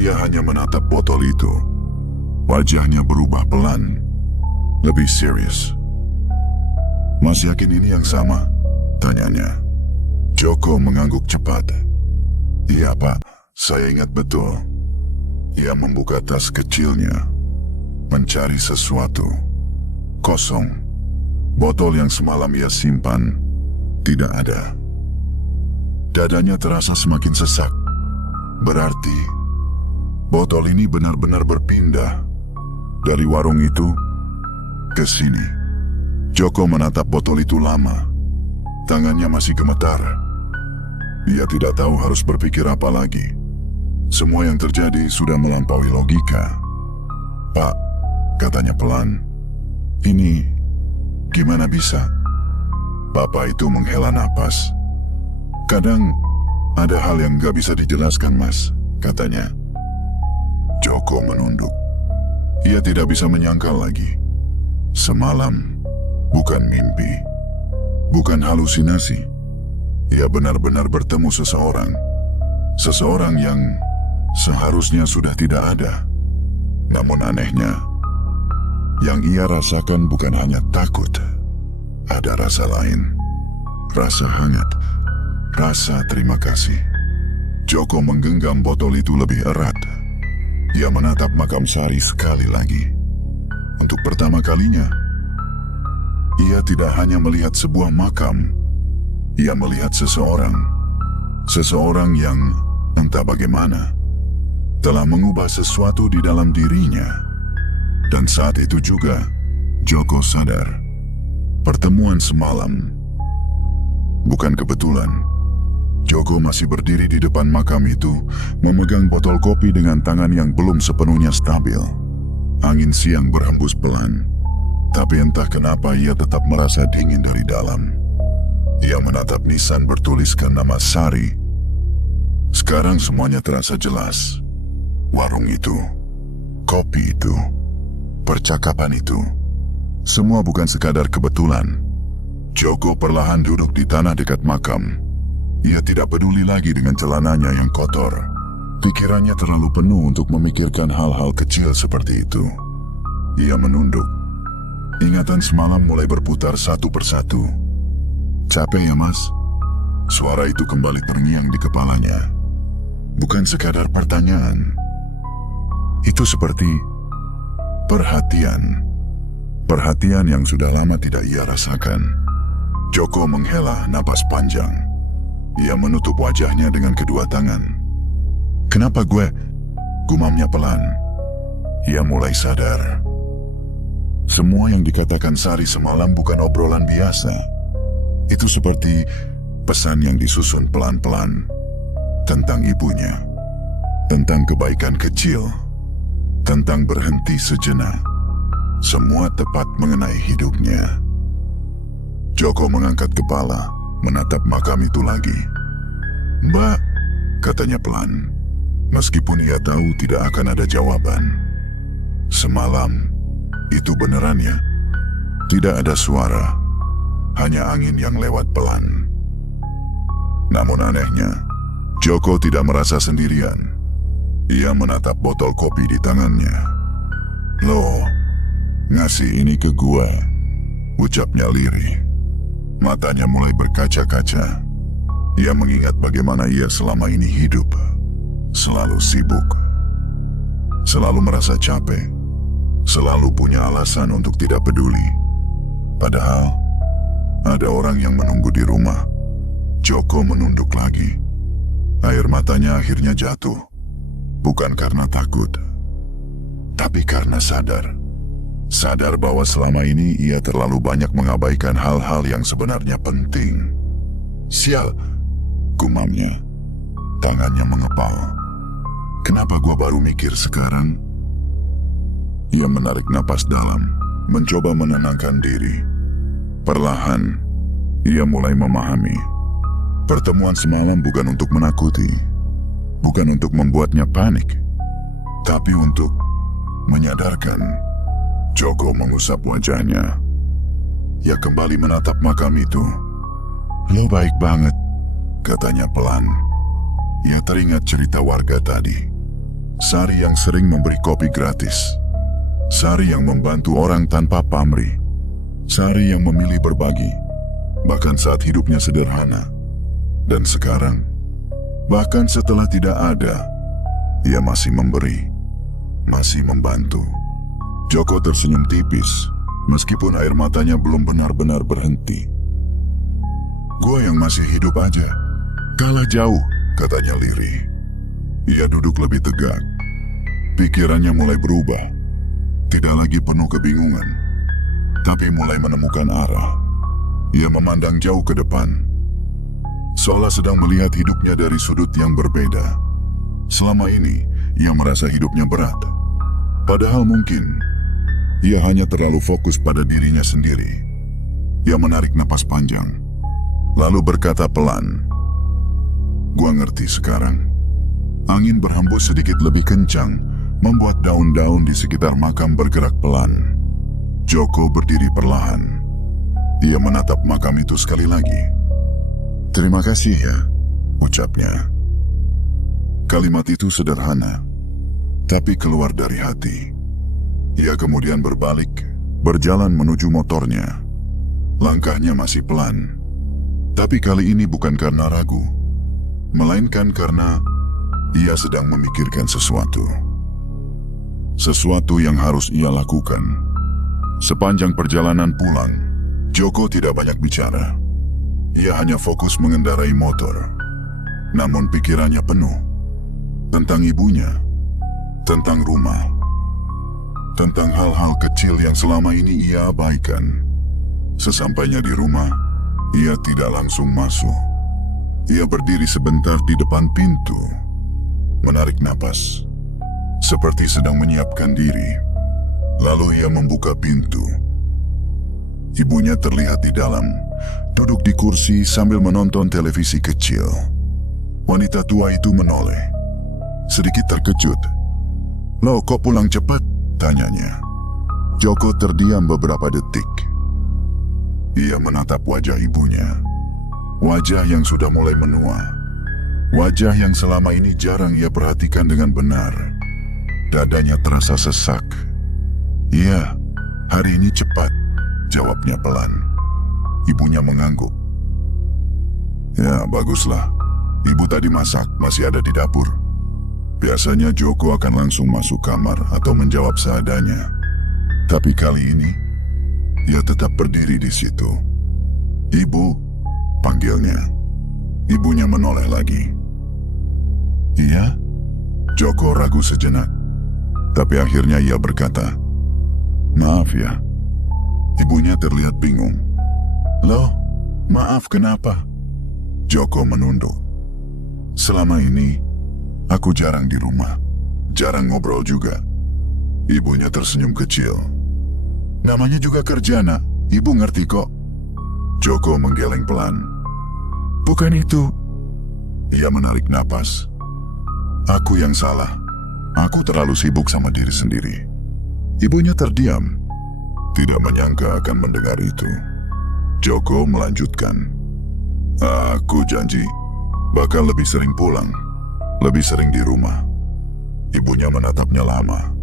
Ia hanya menatap botol itu. Wajahnya berubah pelan, lebih serius. "Mas yakin ini yang sama?" tanyanya. Joko mengangguk cepat. "Iya, Pak, saya ingat betul." Ia membuka tas kecilnya, mencari sesuatu. Kosong. Botol yang semalam ia simpan tidak ada. Dadanya terasa semakin sesak. Berarti botol ini benar-benar berpindah dari warung itu ke sini. Joko menatap botol itu lama. Tangannya masih gemetar. Ia tidak tahu harus berpikir apa lagi. Semua yang terjadi sudah melampaui logika. "Pak," katanya pelan, "ini gimana bisa?" Bapak itu menghela napas. "Kadang ada hal yang gak bisa dijelaskan, Mas," katanya. Joko menunduk. Ia tidak bisa menyangkal lagi. Semalam bukan mimpi, bukan halusinasi. Ia benar-benar bertemu seseorang. Seseorang yang seharusnya sudah tidak ada. Namun anehnya, yang ia rasakan bukan hanya takut. Ada rasa lain. Rasa hangat. Rasa terima kasih. Joko menggenggam botol itu lebih erat. Ia menatap makam Sari sekali lagi. Untuk pertama kalinya, ia tidak hanya melihat sebuah makam. Ia melihat seseorang. Seseorang yang entah bagaimana telah mengubah sesuatu di dalam dirinya. Dan saat itu juga, Joko sadar. Pertemuan semalam bukan kebetulan. Joko masih berdiri di depan makam itu, memegang botol kopi dengan tangan yang belum sepenuhnya stabil. Angin siang berhembus pelan, tapi entah kenapa ia tetap merasa dingin dari dalam. Ia menatap nisan bertuliskan nama Sari. Sekarang semuanya terasa jelas. Warung itu, kopi itu, percakapan itu, semua bukan sekadar kebetulan. Joko perlahan duduk di tanah dekat makam. Ia tidak peduli lagi dengan celananya yang kotor. Pikirannya terlalu penuh untuk memikirkan hal-hal kecil seperti itu. Ia menunduk. Ingatan semalam mulai berputar satu persatu. Capek ya, Mas? Suara itu kembali terngiang di kepalanya. Bukan sekadar pertanyaan. Itu seperti perhatian. Perhatian yang sudah lama tidak ia rasakan. Joko menghela napas panjang. Ia menutup wajahnya dengan kedua tangan. Kenapa gue? Gumamnya pelan. Ia mulai sadar. Semua yang dikatakan Sari semalam bukan obrolan biasa. Itu seperti pesan yang disusun pelan-pelan. Tentang ibunya. Tentang kebaikan kecil. Tentang berhenti sejenak. Semua tepat mengenai hidupnya. Joko mengangkat kepala, menatap makam itu lagi. Mbak, katanya pelan. Meskipun ia tahu tidak akan ada jawaban. Semalam, itu beneran ya? Tidak ada suara, hanya angin yang lewat pelan. Namun anehnya, Joko tidak merasa sendirian. Ia menatap botol kopi di tangannya. Loh, ngasih ini ke gue, ucapnya lirih. Matanya mulai berkaca-kaca. Ia mengingat bagaimana ia selama ini hidup. Selalu sibuk, selalu merasa capek, selalu punya alasan untuk tidak peduli. Padahal, ada orang yang menunggu di rumah. Joko menunduk lagi. Air matanya akhirnya jatuh. Bukan karena takut, tapi karena sadar. Sadar bahwa selama ini ia terlalu banyak mengabaikan hal-hal yang sebenarnya penting. Sial, gumamnya. Tangannya mengepal. Kenapa gua baru mikir sekarang? Ia menarik napas dalam, mencoba menenangkan diri. Perlahan, ia mulai memahami. Pertemuan semalam bukan untuk menakuti, bukan untuk membuatnya panik, tapi untuk menyadarkan. Joko mengusap wajahnya. Ia kembali menatap makam itu. Lo baik banget, katanya pelan. Ia teringat cerita warga tadi. Sari yang sering memberi kopi gratis. Sari yang membantu orang tanpa pamrih. Sari yang memilih berbagi, bahkan saat hidupnya sederhana. Dan sekarang, bahkan setelah tidak ada, ia masih memberi, masih membantu. Joko tersenyum tipis, meskipun air matanya belum benar-benar berhenti. Gua yang masih hidup aja, kalah jauh, katanya lirih. Ia duduk lebih tegak. Pikirannya mulai berubah. Tidak lagi penuh kebingungan, tapi mulai menemukan arah. Ia memandang jauh ke depan, seolah sedang melihat hidupnya dari sudut yang berbeda. Selama ini, ia merasa hidupnya berat. Padahal mungkin, ia hanya terlalu fokus pada dirinya sendiri. Ia menarik napas panjang, lalu berkata pelan, "Gua ngerti sekarang." Angin berhembus sedikit lebih kencang, membuat daun-daun di sekitar makam bergerak pelan. Joko berdiri perlahan. Dia menatap makam itu sekali lagi. "Terima kasih ya," ucapnya. Kalimat itu sederhana, tapi keluar dari hati. Ia kemudian berbalik, berjalan menuju motornya. Langkahnya masih pelan, tapi kali ini bukan karena ragu, melainkan karena ia sedang memikirkan sesuatu. Sesuatu yang harus ia lakukan. Sepanjang perjalanan pulang, Joko tidak banyak bicara. Ia hanya fokus mengendarai motor. Namun pikirannya penuh. Tentang ibunya. Tentang rumah. Tentang hal-hal kecil yang selama ini ia abaikan. Sesampainya di rumah, ia tidak langsung masuk. Ia berdiri sebentar di depan pintu. Menarik napas, seperti sedang menyiapkan diri. Lalu ia membuka pintu. Ibunya terlihat di dalam, duduk di kursi sambil menonton televisi kecil. Wanita tua itu menoleh, sedikit terkejut. "Loh, kok pulang cepat?" tanyanya. Joko terdiam beberapa detik. Ia menatap wajah ibunya. Wajah yang sudah mulai menua. Wajah yang selama ini jarang ia perhatikan dengan benar. Dadanya terasa sesak. "Iya, hari ini cepat," jawabnya pelan. Ibunya mengangguk. "Ya, baguslah. Ibu tadi masak, masih ada di dapur." Biasanya Joko akan langsung masuk kamar atau menjawab seadanya. Tapi kali ini, ia tetap berdiri di situ. "Ibu," panggilnya. Ibunya menoleh lagi. "Iya?" Joko ragu sejenak. Tapi akhirnya ia berkata, "Maaf ya." Ibunya terlihat bingung. "Loh, maaf kenapa?" Joko menunduk. "Selama ini, aku jarang di rumah. Jarang ngobrol juga." Ibunya tersenyum kecil. "Namanya juga kerja, Nak. Ibu ngerti kok." Joko menggeleng pelan. "Bukan itu." Ia menarik napas. "Aku yang salah. Aku terlalu sibuk sama diri sendiri." Ibunya terdiam. Tidak menyangka akan mendengar itu. Joko melanjutkan. "Aku janji bakal lebih sering pulang. Lebih sering di rumah." Ibunya menatapnya lama.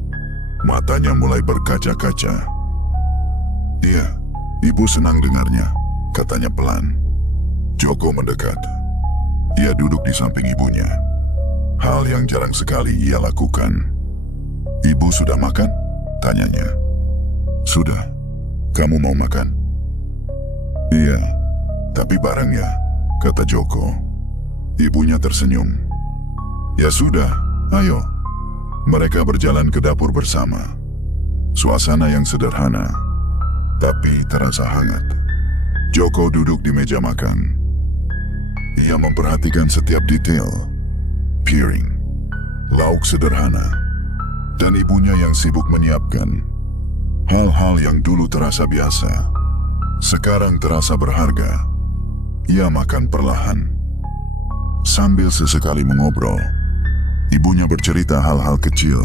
Matanya mulai berkaca-kaca. "Iya, ibu senang dengarnya," katanya pelan. Joko mendekat. Ia duduk di samping ibunya. Hal yang jarang sekali ia lakukan. "Ibu sudah makan?" tanyanya. "Sudah. Kamu mau makan?" "Iya, tapi bareng ya," kata Joko. Ibunya tersenyum. "Ya sudah, ayo." Mereka berjalan ke dapur bersama. Suasana yang sederhana, tapi terasa hangat. Joko duduk di meja makan. Ia memperhatikan setiap detail. Piring, lauk sederhana, dan ibunya yang sibuk menyiapkan. Hal-hal yang dulu terasa biasa, sekarang terasa berharga. Ia makan perlahan. Sambil sesekali mengobrol, ibunya bercerita hal-hal kecil.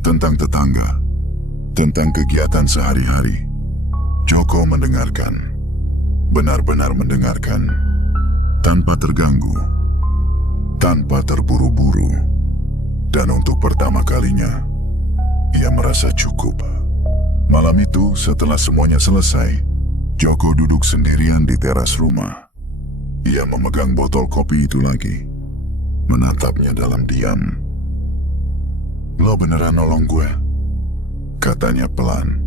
Tentang tetangga, tentang kegiatan sehari-hari. Joko mendengarkan. Benar-benar mendengarkan. Tanpa terganggu. Tanpa terburu-buru. Dan untuk pertama kalinya, ia merasa cukup. Malam itu, setelah semuanya selesai, Joko duduk sendirian di teras rumah. Ia memegang botol kopi itu lagi, menatapnya dalam diam. "Lo beneran nolong gue?" katanya pelan.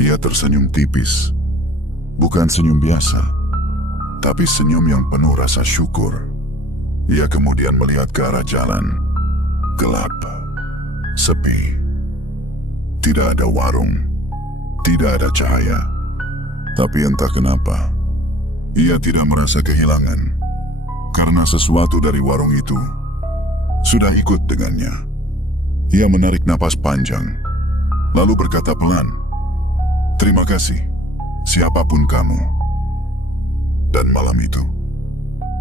Ia tersenyum tipis. Bukan senyum biasa, tapi senyum yang penuh rasa syukur. Ia kemudian melihat ke arah jalan. Gelap, sepi. Tidak ada warung, tidak ada cahaya. Tapi entah kenapa, ia tidak merasa kehilangan. Karena sesuatu dari warung itu sudah ikut dengannya. Ia menarik napas panjang, lalu berkata pelan, "Terima kasih, siapapun kamu." Dan malam itu,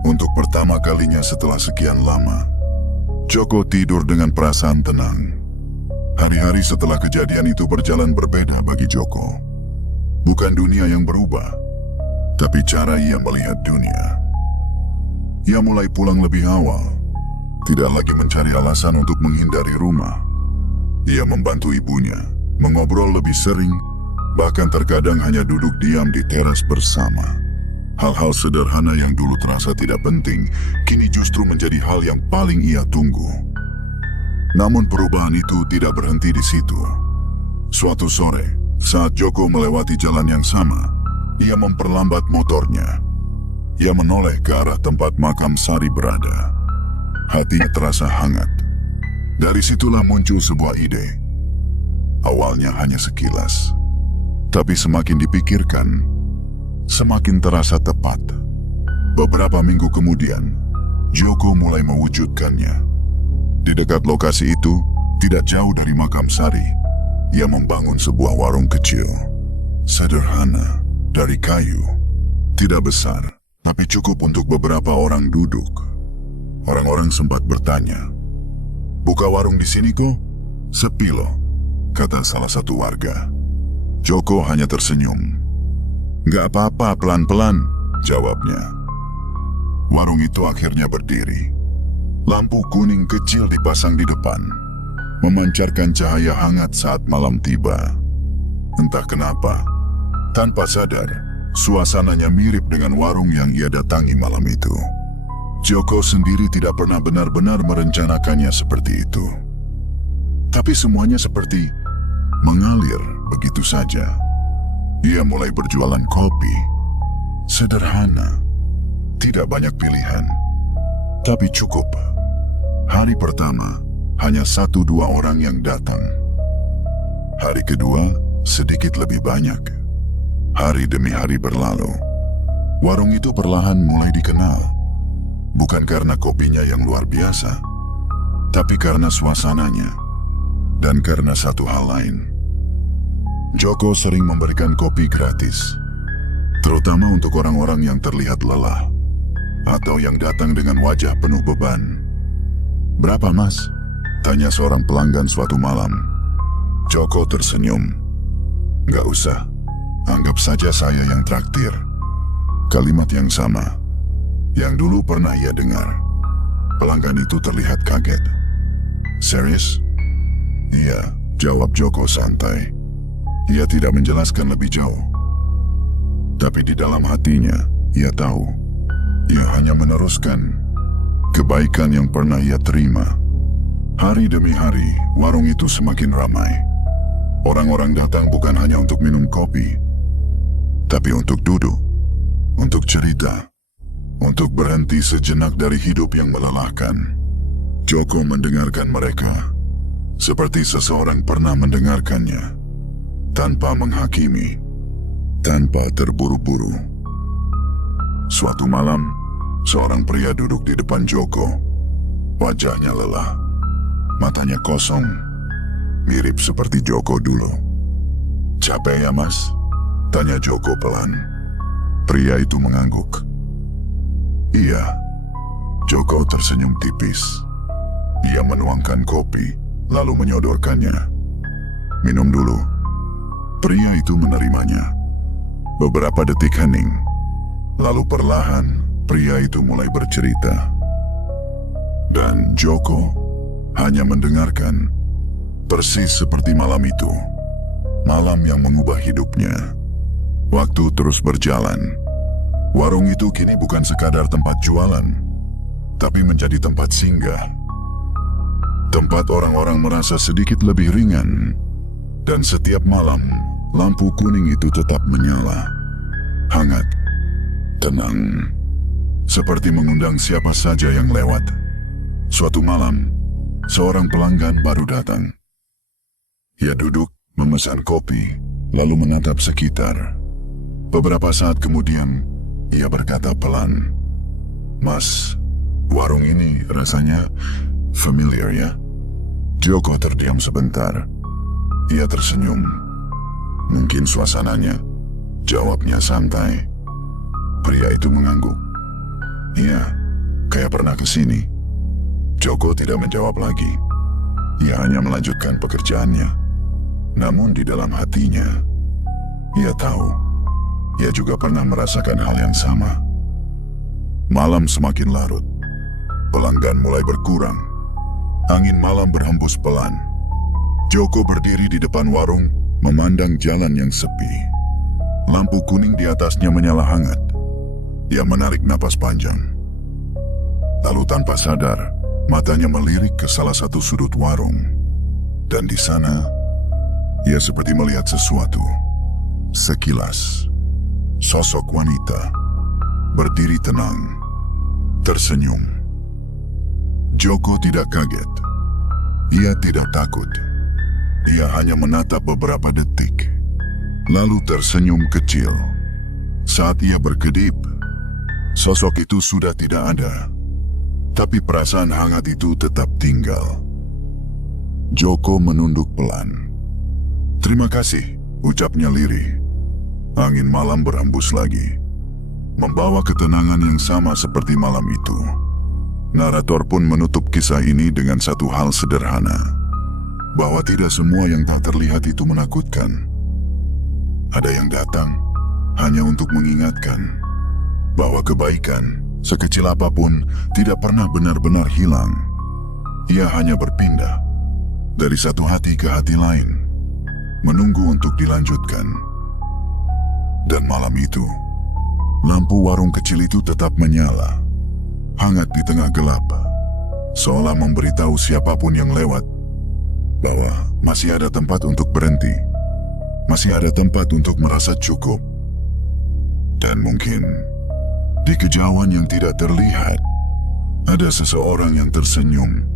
untuk pertama kalinya setelah sekian lama, Joko tidur dengan perasaan tenang. Hari-hari setelah kejadian itu berjalan berbeda bagi Joko. Bukan dunia yang berubah, tapi cara ia melihat dunia. Ia mulai pulang lebih awal, tidak lagi mencari alasan untuk menghindari rumah. Ia membantu ibunya, mengobrol lebih sering, bahkan terkadang hanya duduk diam di teras bersama. Hal-hal sederhana yang dulu terasa tidak penting, kini justru menjadi hal yang paling ia tunggu. Namun perubahan itu tidak berhenti di situ. Suatu sore, saat Joko melewati jalan yang sama, ia memperlambat motornya. Ia menoleh ke arah tempat makam Sari berada. Hatinya terasa hangat. Dari situlah muncul sebuah ide. Awalnya hanya sekilas, tapi semakin dipikirkan, semakin terasa tepat. Beberapa minggu kemudian, Joko mulai mewujudkannya. Di dekat lokasi itu, tidak jauh dari makam Sari, ia membangun sebuah warung kecil. Sederhana, dari kayu. Tidak besar, tapi cukup untuk beberapa orang duduk. Orang-orang sempat bertanya, "Buka warung di sini kok? Sepi loh," kata salah satu warga. Joko hanya tersenyum. "Nggak apa-apa, pelan-pelan," jawabnya. Warung itu akhirnya berdiri. Lampu kuning kecil dipasang di depan, memancarkan cahaya hangat saat malam tiba. Entah kenapa, tanpa sadar, suasananya mirip dengan warung yang ia datangi malam itu. Joko sendiri tidak pernah benar-benar merencanakannya seperti itu. Tapi semuanya seperti mengalir begitu saja. Ia mulai berjualan kopi. Sederhana, tidak banyak pilihan, tapi cukup. Hari pertama, hanya 1-2 orang yang datang. Hari kedua, sedikit lebih banyak. Hari demi hari berlalu. Warung itu perlahan mulai dikenal. Bukan karena kopinya yang luar biasa, tapi karena suasananya. Dan karena satu hal lain. Joko sering memberikan kopi gratis, terutama untuk orang-orang yang terlihat lelah atau yang datang dengan wajah penuh beban. "Berapa, Mas?" tanya seorang pelanggan suatu malam. Joko tersenyum. "Nggak usah, anggap saja saya yang traktir." Kalimat yang sama, yang dulu pernah ia dengar. Pelanggan itu terlihat kaget. "Serius?" "Iya," jawab Joko santai. Ia tidak menjelaskan lebih jauh. Tapi di dalam hatinya, ia tahu. Ia hanya meneruskan kebaikan yang pernah ia terima. Hari demi hari, warung itu semakin ramai. Orang-orang datang bukan hanya untuk minum kopi, tapi untuk duduk, untuk cerita, untuk berhenti sejenak dari hidup yang melelahkan. Joko mendengarkan mereka, seperti seseorang pernah mendengarkannya, tanpa menghakimi, tanpa terburu-buru. Suatu malam, seorang pria duduk di depan Joko. Wajahnya lelah, matanya kosong, mirip seperti Joko dulu. "Capek ya, Mas?" tanya Joko pelan. Pria itu mengangguk. "Iya." Joko tersenyum tipis. Ia menuangkan kopi, lalu menyodorkannya. "Minum dulu." Pria itu menerimanya. Beberapa detik hening, lalu perlahan pria itu mulai bercerita. Dan Joko hanya mendengarkan, persis seperti malam itu. Malam yang mengubah hidupnya. Waktu terus berjalan. Warung itu kini bukan sekadar tempat jualan, tapi menjadi tempat singgah. Tempat orang-orang merasa sedikit lebih ringan. Dan setiap malam, lampu kuning itu tetap menyala. Hangat, tenang, seperti mengundang siapa saja yang lewat. Suatu malam, seorang pelanggan baru datang. Ia duduk, memesan kopi, lalu menatap sekitar. Beberapa saat kemudian, ia berkata pelan, "Mas, warung ini rasanya familiar ya?" Joko terdiam sebentar. Ia tersenyum. "Mungkin suasananya," jawabnya santai. Pria itu mengangguk. "Iya, kayak pernah ke sini." Joko tidak menjawab lagi. Ia hanya melanjutkan pekerjaannya. Namun di dalam hatinya, ia tahu, ia juga pernah merasakan hal yang sama. Malam semakin larut. Pelanggan mulai berkurang. Angin malam berhembus pelan. Joko berdiri di depan warung, memandang jalan yang sepi. Lampu kuning di atasnya menyala hangat. Ia menarik napas panjang. Lalu tanpa sadar, matanya melirik ke salah satu sudut warung. Dan di sana, ia seperti melihat sesuatu. Sekilas, sosok wanita berdiri tenang, tersenyum. Joko tidak kaget. Ia tidak takut. Ia hanya menatap beberapa detik, lalu tersenyum kecil. Saat ia berkedip, sosok itu sudah tidak ada, tapi perasaan hangat itu tetap tinggal. Joko menunduk pelan. "Terima kasih," ucapnya lirih. Angin malam berhembus lagi, membawa ketenangan yang sama seperti malam itu. Narator pun menutup kisah ini dengan satu hal sederhana, bahwa tidak semua yang tak terlihat itu menakutkan. Ada yang datang hanya untuk mengingatkan bahwa kebaikan, sekecil apapun, tidak pernah benar-benar hilang. Ia hanya berpindah dari satu hati ke hati lain, menunggu untuk dilanjutkan. Dan malam itu, lampu warung kecil itu tetap menyala, hangat di tengah gelap, seolah memberitahu siapapun yang lewat bahwa masih ada tempat untuk berhenti, masih ada tempat untuk merasa cukup. Dan mungkin di kejauhan yang tidak terlihat, ada seseorang yang tersenyum